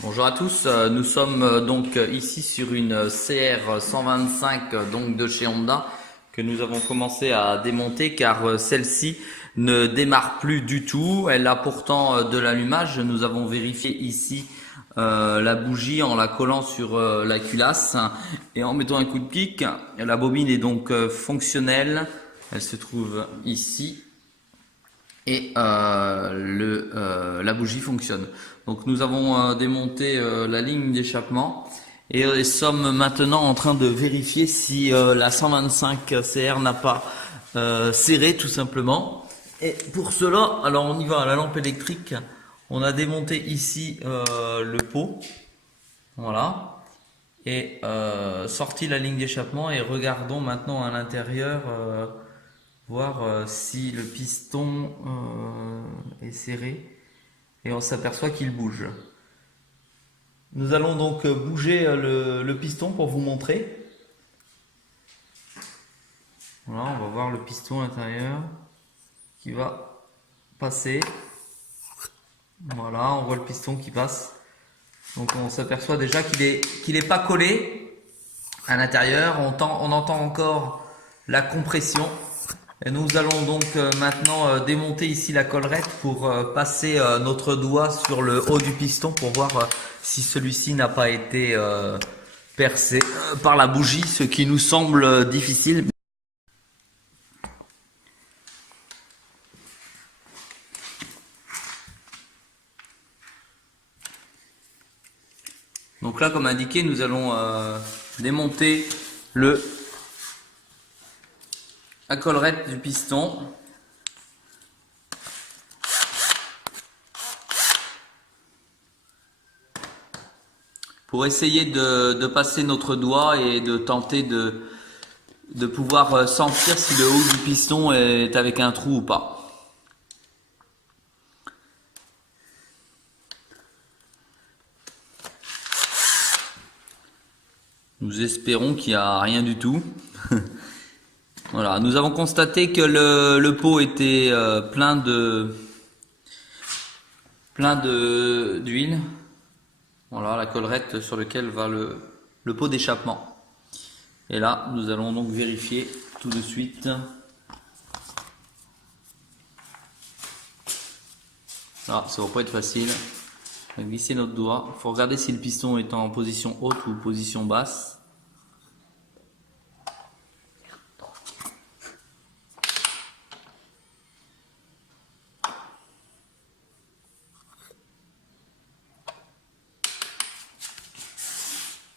Bonjour à tous, nous sommes donc ici sur une CR 125 donc de chez Honda que nous avons commencé à démonter car celle-ci ne démarre plus du tout. Elle a pourtant de l'allumage. Nous avons vérifié ici la bougie en la collant sur la culasse et en mettant un coup de pic. La bobine est donc fonctionnelle. Elle se trouve ici. Et la bougie fonctionne. Donc nous avons démonté la ligne d'échappement et sommes maintenant en train de vérifier si la 125 CR n'a pas serré tout simplement. Et pour cela, alors on y va à la lampe électrique. On a démonté ici le pot, voilà, et sorti la ligne d'échappement et regardons maintenant à l'intérieur. Voir si le piston est serré et on s'aperçoit qu'il bouge. Nous allons donc bouger le piston pour vous montrer. Voilà, on va voir le piston à l'intérieur qui va passer. Voilà, on voit le piston qui passe. Donc on s'aperçoit déjà qu'il est pas collé à l'intérieur. On entend encore la compression. Et nous allons donc maintenant démonter ici la collerette pour passer notre doigt sur le haut du piston pour voir si celui-ci n'a pas été percé par la bougie, ce qui nous semble difficile. Donc là, comme indiqué, nous allons démonter la collerette du piston. Pour essayer de passer notre doigt et de tenter de pouvoir sentir si le haut du piston est avec un trou ou pas. Nous espérons qu'il n'y a rien du tout. Voilà, nous avons constaté que le pot était plein d'huile. Voilà, la collerette sur laquelle va le pot d'échappement. Et là, nous allons donc vérifier tout de suite. Ah, ça va pas être facile. On va glisser notre doigt. Il faut regarder si le piston est en position haute ou position basse.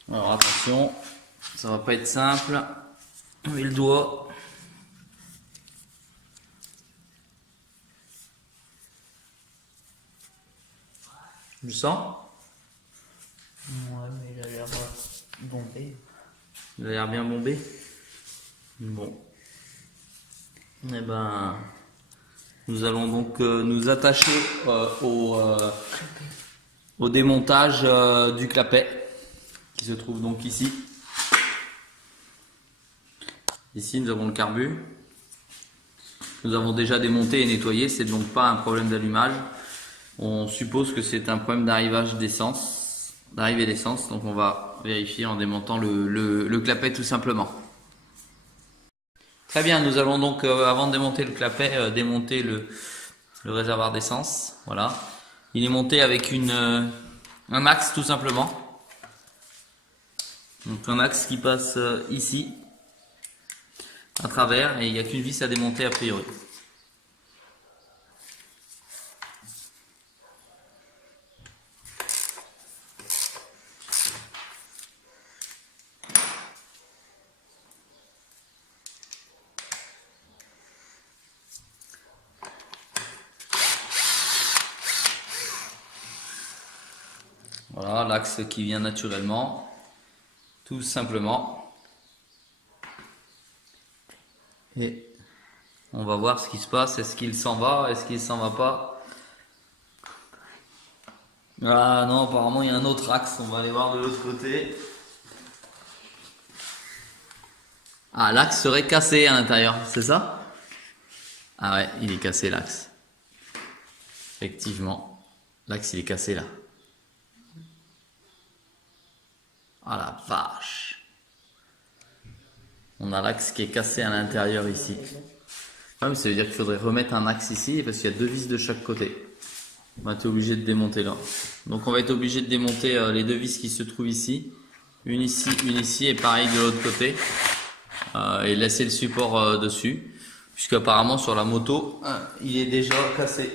Alors attention, ça va pas être simple. On met le doigt. Tu le sens? Ouais, mais il a l'air bombé. Il a l'air bien bombé. Bon. Eh ben, nous allons donc nous attacher au démontage du clapet qui se trouve donc ici. Ici, nous avons le carbu. Nous avons déjà démonté et nettoyé, c'est donc pas un problème d'allumage. On suppose que c'est un problème d'arrivée d'essence, donc on va vérifier en démontant le clapet tout simplement. Très bien, nous allons donc, avant de démonter le clapet, démonter le réservoir d'essence. Voilà. Il est monté avec un axe tout simplement. Donc un axe qui passe ici, à travers, et il n'y a qu'une vis à démonter a priori. Voilà l'axe qui vient naturellement, tout simplement. Et on va voir ce qui se passe. Est-ce qu'il s'en va? Est-ce qu'il s'en va pas? Ah non, apparemment il y a un autre axe. On va aller voir de l'autre côté. Ah, l'axe serait cassé à l'intérieur, c'est ça? Ah ouais, il est cassé l'axe. Effectivement, l'axe il est cassé là. Ah la vache. On a l'axe qui est cassé à l'intérieur ici. Ah, mais ça veut dire qu'il faudrait remettre un axe ici parce qu'il y a 2 vis de chaque côté. On va être obligé de démonter là. Donc on va être obligé de démonter les 2 vis qui se trouvent ici. Une ici et pareil de l'autre côté. Et laisser le support dessus. Puisqu'apparemment sur la moto, il est déjà cassé.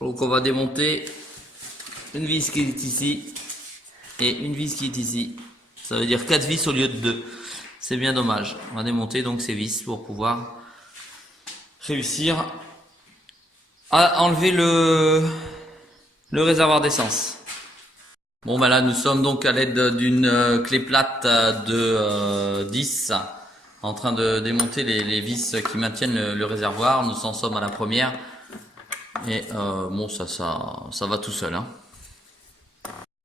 Donc on va démonter une vis qui est ici et une vis qui est ici. Ça veut dire 4 vis au lieu de 2. C'est bien dommage. On va démonter donc ces vis pour pouvoir réussir à enlever le réservoir d'essence. Bon ben là nous sommes donc à l'aide d'une clé plate de 10 en train de démonter les vis qui maintiennent le réservoir. Nous en sommes à la première et bon ça va tout seul, hein.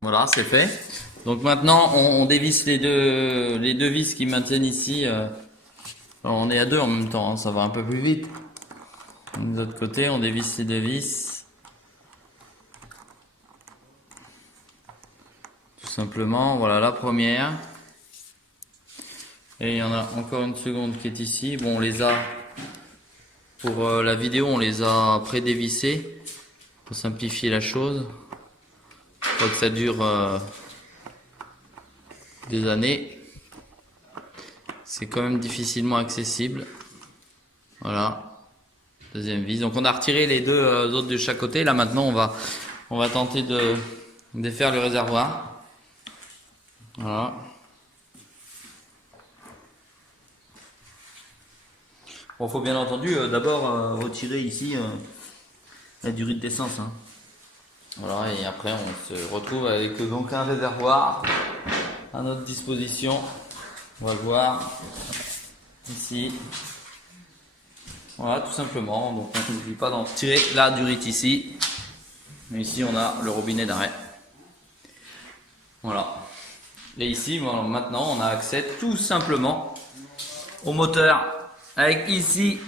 Voilà, c'est fait. Donc maintenant on dévisse les deux vis qui maintiennent ici. Alors, on est à 2 en même temps, hein, ça va un peu plus vite. De l'autre côté on dévisse les 2 vis. Tout simplement, voilà la première. Et il y en a encore une seconde qui est ici. Bon, on les a, pour la vidéo, on les a pré-dévissés pour simplifier la chose. Je crois que ça dure des années. C'est quand même difficilement accessible. Voilà, deuxième vis. Donc on a retiré les deux autres de chaque côté. Là maintenant, on va tenter de défaire le réservoir. Voilà. Bon, faut bien entendu d'abord retirer ici la durite d'essence, hein. Voilà, et après on se retrouve avec donc un réservoir à notre disposition. On va voir ici. Voilà, tout simplement. Donc on n'oublie pas d'en tirer la durite ici. Mais ici on a le robinet d'arrêt. Voilà. Et ici, bon, maintenant on a accès tout simplement au moteur. Avec ici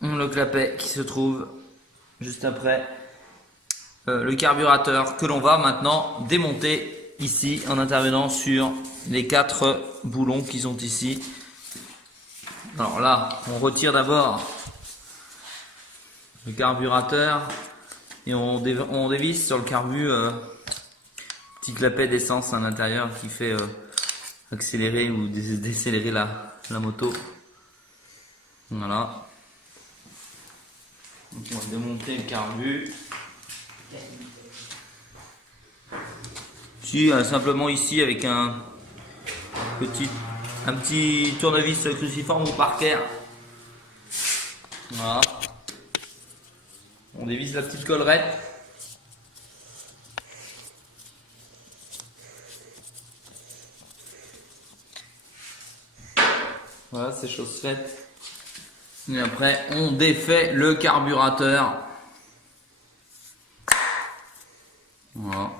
le clapet qui se trouve juste après le carburateur que l'on va maintenant démonter ici en intervenant sur les 4 boulons qui sont ici. Alors là, on retire d'abord le carburateur et on dévisse sur le carbu petit clapet d'essence à l'intérieur qui fait accélérer ou décélérer la moto. Voilà. Donc on va démonter le carbu. Simplement ici avec un petit tournevis cruciforme ou Parker. Voilà. On dévisse la petite collerette. Voilà, c'est chose faite. Et après, on défait le carburateur. Voilà.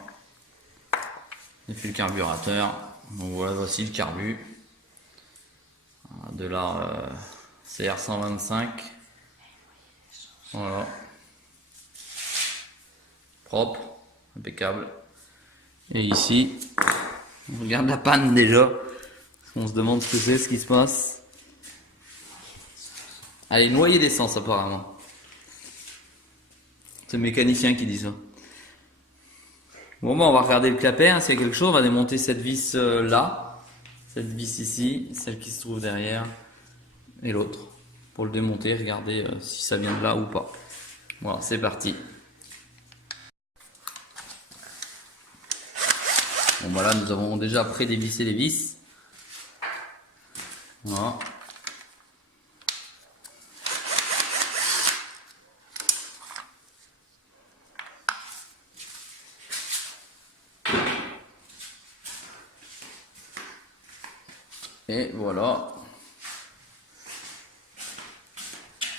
On défait le carburateur. Donc voilà, voici le carbu. De la CR125. Voilà. Propre, impeccable. Et ici, on regarde la panne déjà. On se demande ce que c'est, ce qui se passe. Elle est noyée d'essence apparemment. C'est le mécanicien qui dit ça. Bon, on va regarder le clapet, hein, s'il y a quelque chose. On va démonter cette vis là. Cette vis ici, celle qui se trouve derrière. Et l'autre. Pour le démonter, regarder si ça vient de là ou pas. Voilà, c'est parti. Bon, voilà, nous avons déjà pré-dévissé les vis. Voilà. Et voilà.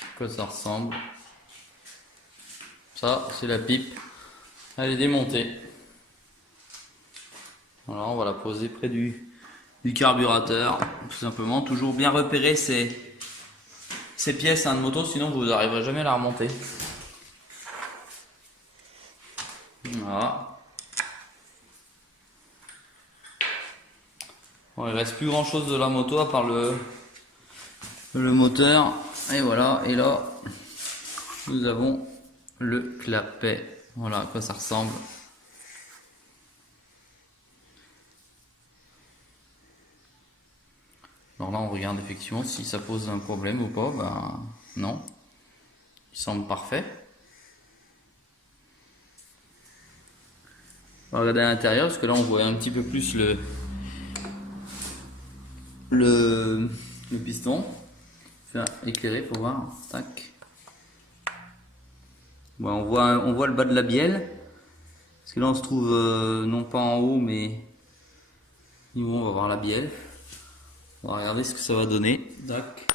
À quoi ça ressemble. Ça, c'est la pipe. Elle est démontée. Voilà, on va la poser près du carburateur. Tout simplement, toujours bien repérer ces pièces de moto, sinon vous n'arriverez jamais à la remonter. Voilà. Bon, il reste plus grand chose de la moto à part le moteur. Et voilà, et là, nous avons le clapet. Voilà à quoi ça ressemble. Alors là, on regarde effectivement si ça pose un problème ou pas. Ben non, il semble parfait. On va regarder à l'intérieur parce que là, on voit un petit peu plus le piston. Faire éclairer pour voir. Tac. Ouais, on voit le bas de la bielle. Parce que là, on se trouve non pas en haut, mais niveau, on va voir la bielle. On va regarder ce que ça va donner. Tac.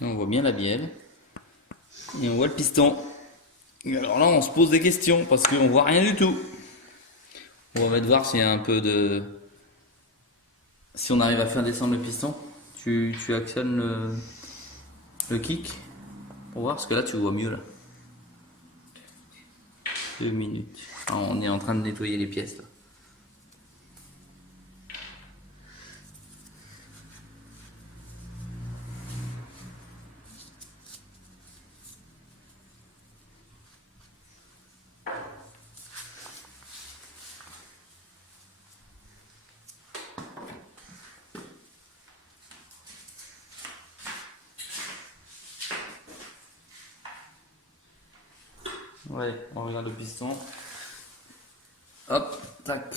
Et on voit bien la bielle. Et on voit le piston. Et alors là, on se pose des questions parce qu'on voit rien du tout. On va mettre voir s'il y a un peu de... Si on arrive à faire descendre le piston. Tu actionnes le kick pour voir, parce que là tu vois mieux là. 2 minutes. Ah, on est en train de nettoyer les pièces là. Ouais, on regarde le piston. Hop, tac.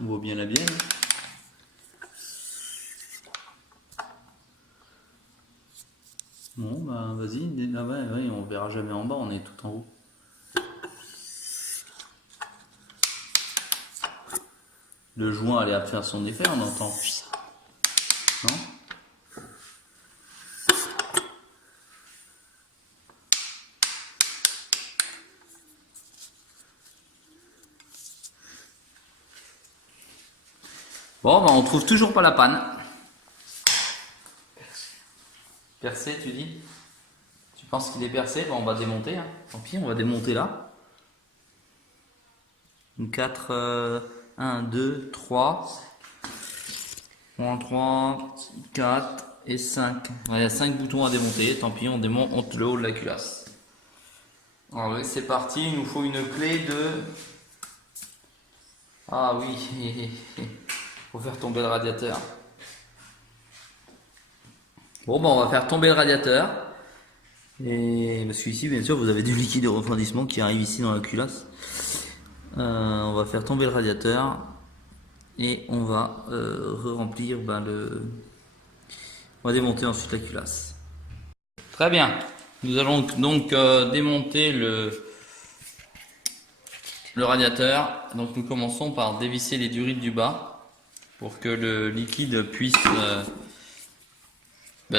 On voit bien la bielle. Bon, bah vas-y. Ah ouais, on verra jamais en bas, on est tout en haut. Le joint allait à faire son effet, on entend. Non? Bon, bah on trouve toujours pas la panne. Percé, tu dis? Tu penses qu'il est percé? Bon, on va démonter. Hein. Tant pis, on va démonter là. Une 4, 1, 2, 3. 3, 4 et 5. Il y a 5 boutons à démonter. Tant pis, on démonte le haut de la culasse. Alors, oui, c'est parti. Il nous faut une clé de... Ah oui, faut faire tomber le radiateur. Bon, bah, on va faire tomber le radiateur. Et parce qu'ici, bien sûr, vous avez du liquide de refroidissement qui arrive ici dans la culasse. On va faire tomber le radiateur et on va remplir on va démonter ensuite la culasse. Très bien. Nous allons donc démonter le radiateur. Donc nous commençons par dévisser les durites du bas pour que le liquide puisse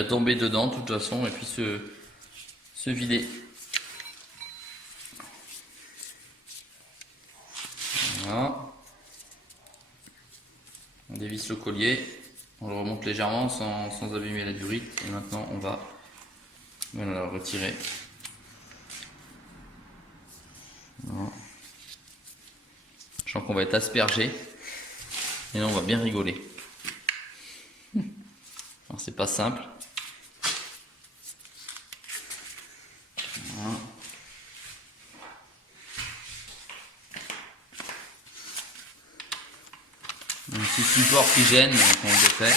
tomber dedans de toute façon et puis se vider. Voilà. On dévisse le collier, on le remonte légèrement sans abîmer la durite et maintenant on va le retirer. Voilà. Je sens qu'on va être aspergé et là on va bien rigoler. Alors c'est pas simple. Voilà. Un petit support qui gêne, donc on le défait.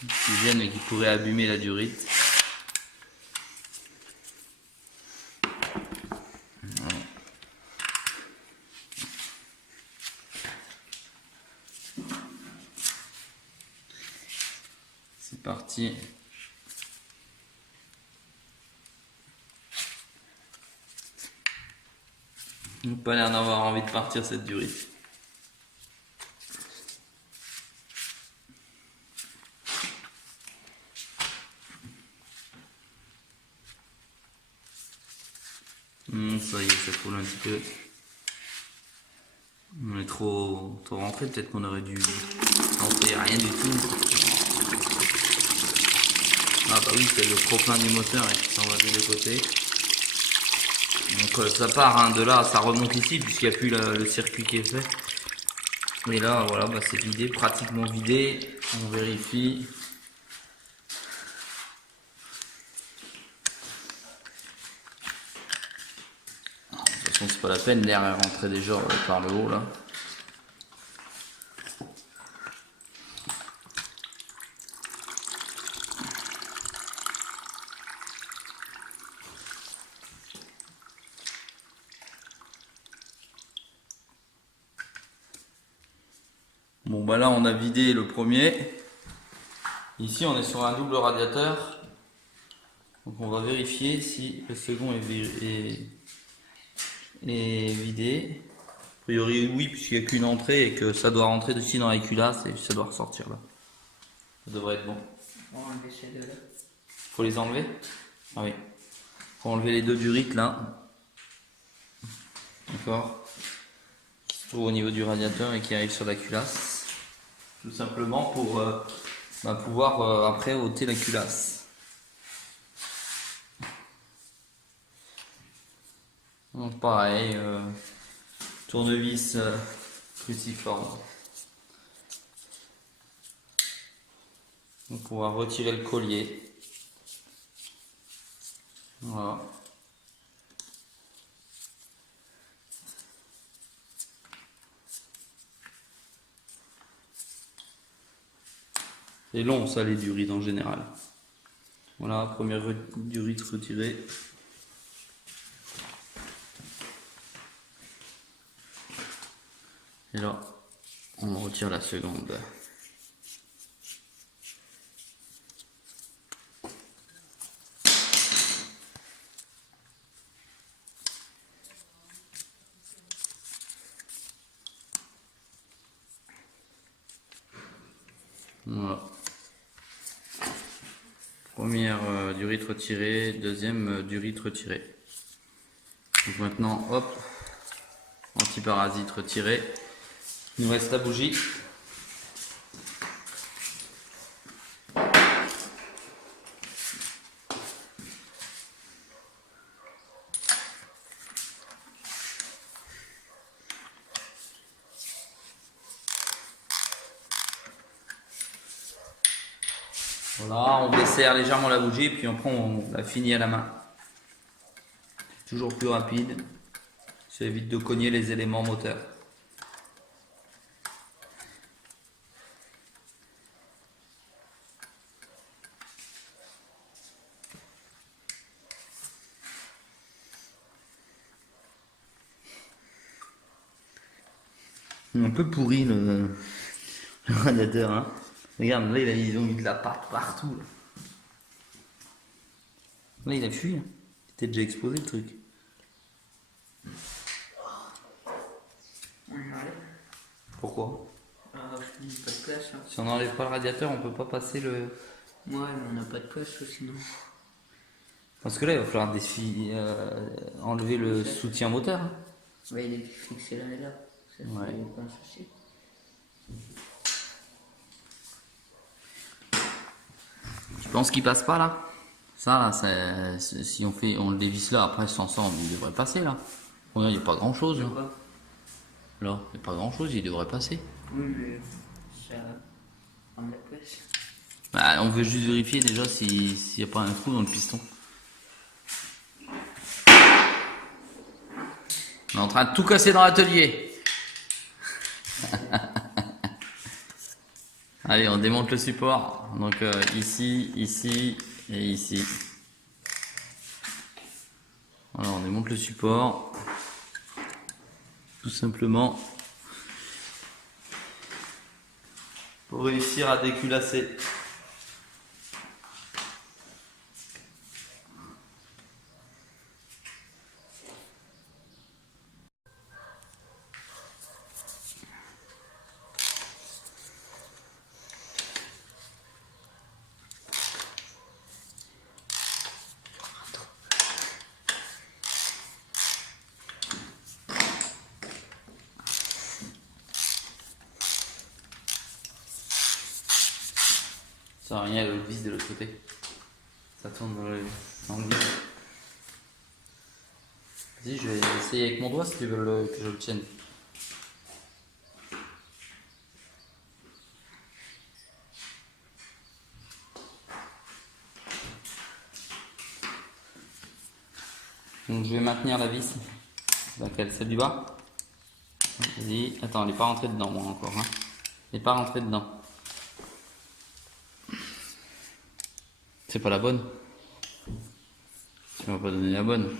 Qui gêne et qui pourrait abîmer la durite. Voilà. C'est parti. Il n'a pas l'air d'avoir envie de partir cette durite. Ça y est, ça coule un petit peu. On est trop rentré, peut-être qu'on aurait dû rentrer rien du tout. Ah bah oui, c'est le trop-plein du moteur et qui s'en va des deux côtés. Donc ça part hein, de là, ça remonte ici puisqu'il n'y a plus le circuit qui est fait. Et là, voilà, bah, c'est vidé, pratiquement vidé. On vérifie. De toute façon, c'est pas la peine, l'air est rentré déjà par le haut là. Bon bah là on a vidé le premier. Ici on est sur un double radiateur. Donc on va vérifier si le second est vidé. A priori oui puisqu'il n'y a qu'une entrée et que ça doit rentrer ici dans la culasse et ça doit ressortir là. Ça devrait être bon. On va enlever ces deux-là. Faut les enlever? Ah oui. Faut enlever les deux durites là. D'accord. Qui se trouvent au niveau du radiateur et qui arrivent sur la culasse. Tout simplement pour pouvoir après ôter la culasse. Donc pareil, tournevis cruciforme. Donc on va retirer le collier. Voilà. C'est long ça les durites en général. Voilà, première durite retirée. Et là, on retire la seconde. Voilà. Première durite retirée, deuxième durite retirée. Donc maintenant, hop, antiparasite retiré. Il nous reste la bougie. Voilà, on desserre légèrement la bougie et puis après on la finit à la main. Toujours plus rapide. Ça évite de cogner les éléments moteurs. Un peu pourri le radiateur. Hein. Regarde, là ils ont mis de la pâte partout. Là il a fui. Hein. Il était déjà explosé le truc. On enlève. Pourquoi? Ah, je n'ai pas de place. Hein. Si on n'enlève pas le radiateur, on peut pas passer le... Ouais, mais on n'a pas de place sinon. Parce que là, il va falloir enlever le soutien moteur. Hein. Ouais, il est fixé là et là. Ça Ouais. fait pas un souci. Tu penses qu'il passe pas là? Ça là, si on le dévisse là, après ensemble, il devrait passer là. Regarde, il n'y a pas grand chose là. Quoi? Là, il n'y a pas grand chose, il devrait passer. Oui, mais ça prend de la place. Bah, on veut juste vérifier déjà s'il n'y a pas un trou dans le piston. On est en train de tout casser dans l'atelier. Allez, on démonte le support. Donc ici, ici et ici. Voilà, on démonte le support. Tout simplement. Pour réussir à déculasser. Ça n'a rien à l'autre vis de l'autre côté. Ça tourne dans le sanglier. Vas-y, je vais essayer avec mon doigt si tu veux que je le tienne. Donc je vais maintenir la vis. Laquelle? Celle du bas? Vas-y. Attends, elle n'est pas rentrée dedans moi encore. Hein. Elle n'est pas rentrée dedans. C'est pas la bonne. Tu m'as pas donné la bonne.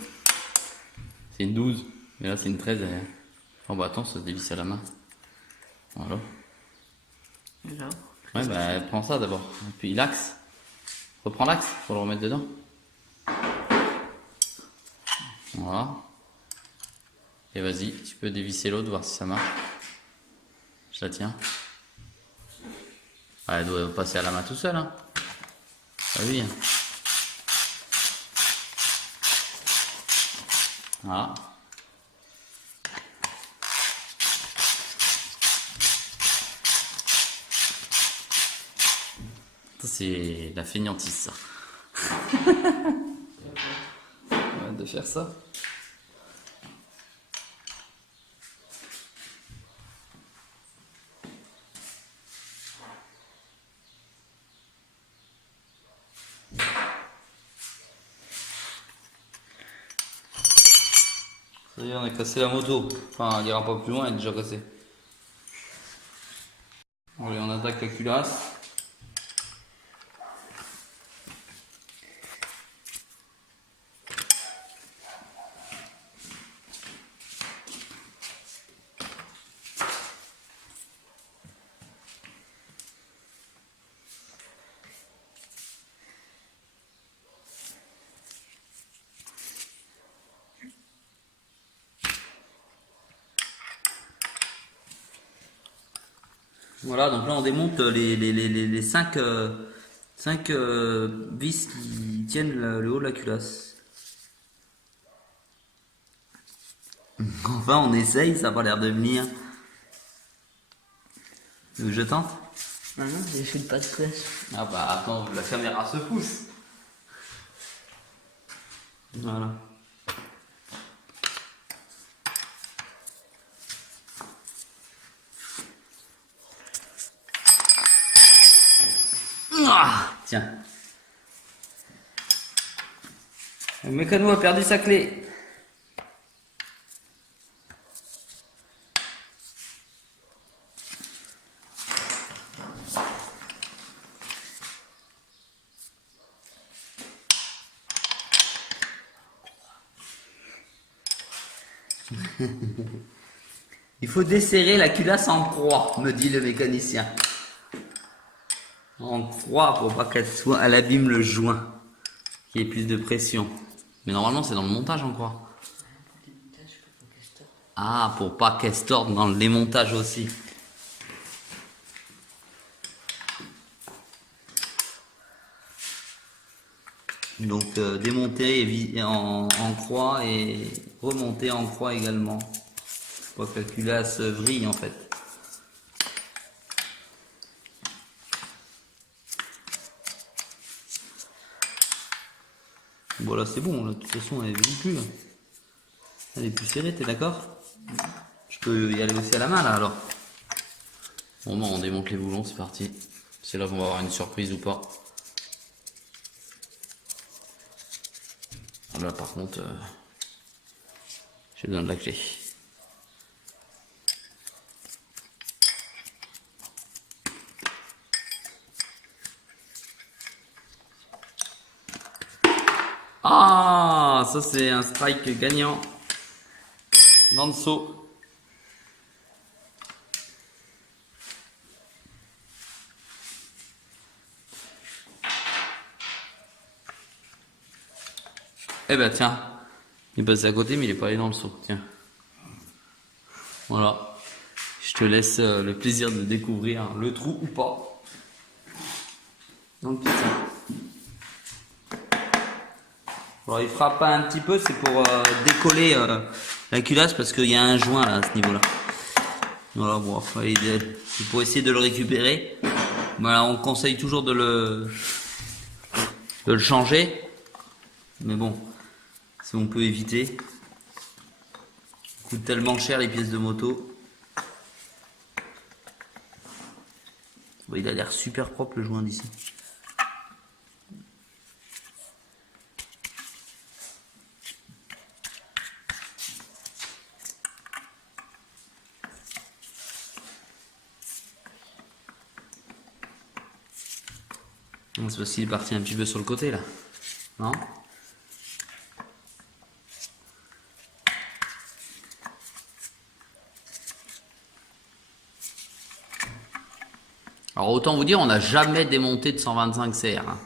C'est une 12. Mais là c'est une 13. Oh bah attends, ça se dévisse à la main. Voilà. Là. Ouais bah prends ça d'abord. Et puis l'axe. Reprends l'axe pour le remettre dedans. Voilà. Et vas-y, tu peux dévisser l'autre, voir si ça marche. Je la tiens. Ah, elle doit passer à la main tout seul. Hein. Ah oui. Voilà. Ça, c'est la fainéantise, ça. Ouais, de faire ça. Ça y est, on a cassé la moto. Enfin, elle ira pas plus loin, elle est déjà cassée. Allez, on attaque la culasse. Voilà, donc là on démonte les 5 vis qui tiennent le haut de la culasse. Enfin on essaye, ça n'a pas l'air de venir. Je tente? Non, non, j'ai fait pas de classe. Ah bah attends, la caméra se pousse. Voilà. Ah, tiens. Le mécano a perdu sa clé. Il faut desserrer la culasse en croix, me dit le mécanicien. En croix pour pas qu'elle soit, elle abîme le joint, qu'il y ait plus de pression. Mais normalement c'est dans le montage en croix. Ah, pour pas qu'elle se torde dans le démontage aussi. Donc démonter en croix et remonter en croix également. Pour que la culasse vrille en fait. Bon là c'est bon, là, de toute façon elle est plus. Elle est plus serrée, t'es d'accord? Je peux y aller aussi à la main là alors. Bon non, on démonte les boulons, c'est parti. C'est là qu'on va avoir une surprise ou pas. Là par contre, j'ai besoin de la clé. Ah, ça c'est un strike gagnant dans le saut. Eh ben tiens, il est passé à côté mais il est pas allé dans le seau, tiens. Voilà, je te laisse le plaisir de découvrir le trou ou pas. Donc ça. Alors il frappe pas un petit peu, c'est pour décoller la culasse parce qu'il y a un joint là à ce niveau là. Voilà, bon, enfin, c'est pour essayer de le récupérer. Voilà, on conseille toujours de de le changer. Mais bon, si on peut éviter. Ça coûte tellement cher les pièces de moto. Bon, il a l'air super propre le joint d'ici. C'est parce qu'il est parti un petit peu sur le côté là. Non? Alors autant vous dire, on n'a jamais démonté de 125 CR. Hein.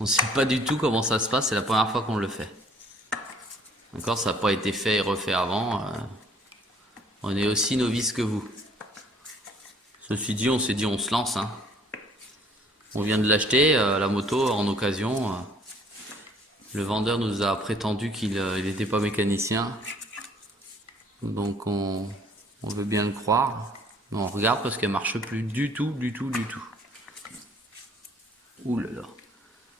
On ne sait pas du tout comment ça se passe, c'est la première fois qu'on le fait. D'accord, ça n'a pas été fait et refait avant. On est aussi novice que vous. Ceci dit, on s'est dit on se lance. Hein. On vient de l'acheter, la moto, en occasion. Le vendeur nous a prétendu qu'il n'était pas mécanicien. Donc on veut bien le croire. Mais on regarde parce qu'elle marche plus du tout. Ouh là là.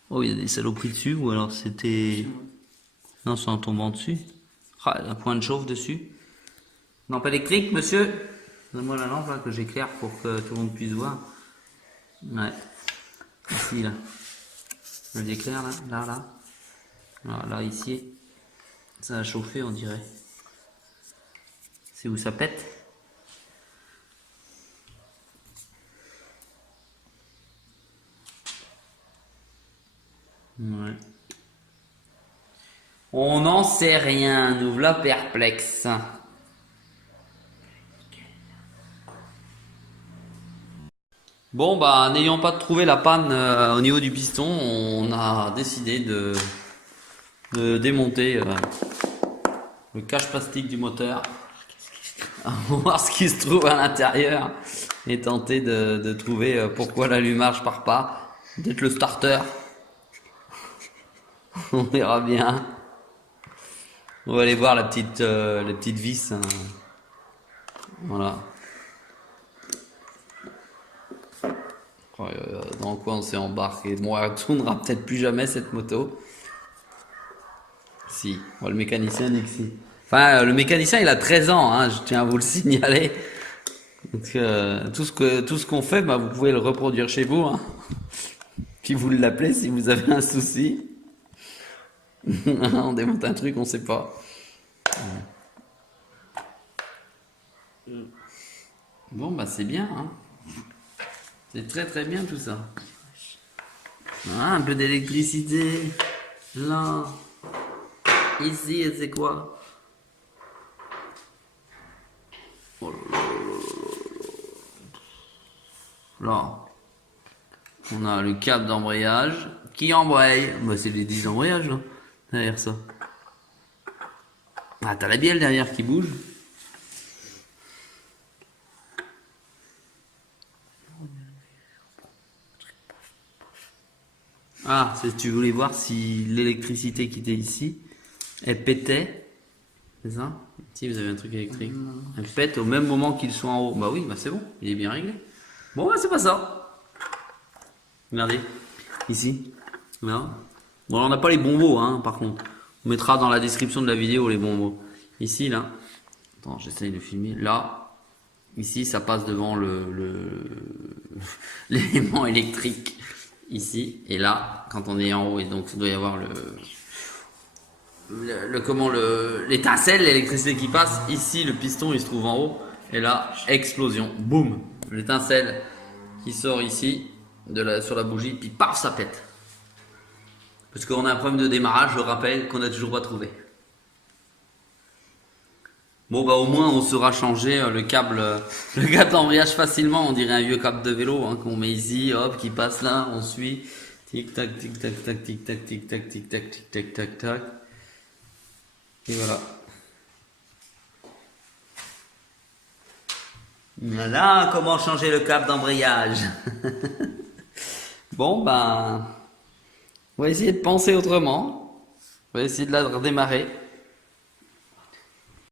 Oh, il y a des saloperies dessus ou alors c'était... Non, c'est en tombant dessus. Ah, un point de chauffe dessus. Lampe électrique, monsieur. Donne-moi la lampe là que j'éclaire pour que tout le monde puisse voir. Ouais. Ici là. Je l'éclaire là. Là, ici. Ça a chauffé on dirait. C'est où ça pète? Ouais. On n'en sait rien, nous voilà perplexes. Bon, bah, n'ayant pas trouvé la panne au niveau du piston, on a décidé de démonter le cache plastique du moteur. On va voir ce qui se trouve à l'intérieur et tenter de trouver pourquoi l'allumage part pas. Peut-être le starter. On verra bien. On va aller voir la petite vis. Hein. Voilà. Dans quoi on s'est embarqué. Bon, elle tournera peut-être plus jamais cette moto. Si, bon, le mécanicien dit que si. Enfin, le mécanicien il a 13 ans, hein, je tiens à vous le signaler. Donc, tout ce qu'on fait, bah, vous pouvez le reproduire chez vous. Hein. Puis vous l'appelez si vous avez un souci. On démonte un truc, on sait pas. Bon, bah c'est bien. Hein. C'est très bien tout ça. Ah, un peu d'électricité. Là. Ici, et c'est quoi? Oh là là là là là. Là. On a le câble d'embrayage qui embraye. Bah, c'est les 10 embrayages là, derrière ça. Ah, t'as la bielle derrière qui bouge. Ah, c'est tu voulais voir si l'électricité qui était ici, elle pétait. C'est ça? Si vous avez un truc électrique. Elle pète au même moment qu'ils sont en haut. Bah oui, bah c'est bon, il est bien réglé. Bon, bah c'est pas ça. Regardez, ici. Là. Bon, on n'a pas les bons mots, hein, par contre. On mettra dans la description de la vidéo les bons mots. Ici, là. Attends, j'essaye de filmer. Là. Ici, ça passe devant l'élément électrique. Ici. Et là, quand on est en haut, et donc il doit y avoir l'étincelle, l'électricité qui passe. Ici, le piston, il se trouve en haut. Et là, explosion. Boum. L'étincelle qui sort ici, sur la bougie, puis paf, ça pète. Parce qu'on a un problème de démarrage, je rappelle, qu'on n'a toujours pas trouvé. Bon, bah au moins, on saura changer le câble d'embrayage facilement. On dirait un vieux câble de vélo hein, qu'on met ici, hop, qui passe là, on suit. Tic tac, tic tac, tac, tic tac, tic tac, tic tac, tic tac, tac, tac. Et voilà. Voilà comment changer le câble d'embrayage. Bon, ben, on va essayer de penser autrement. On va essayer de la redémarrer.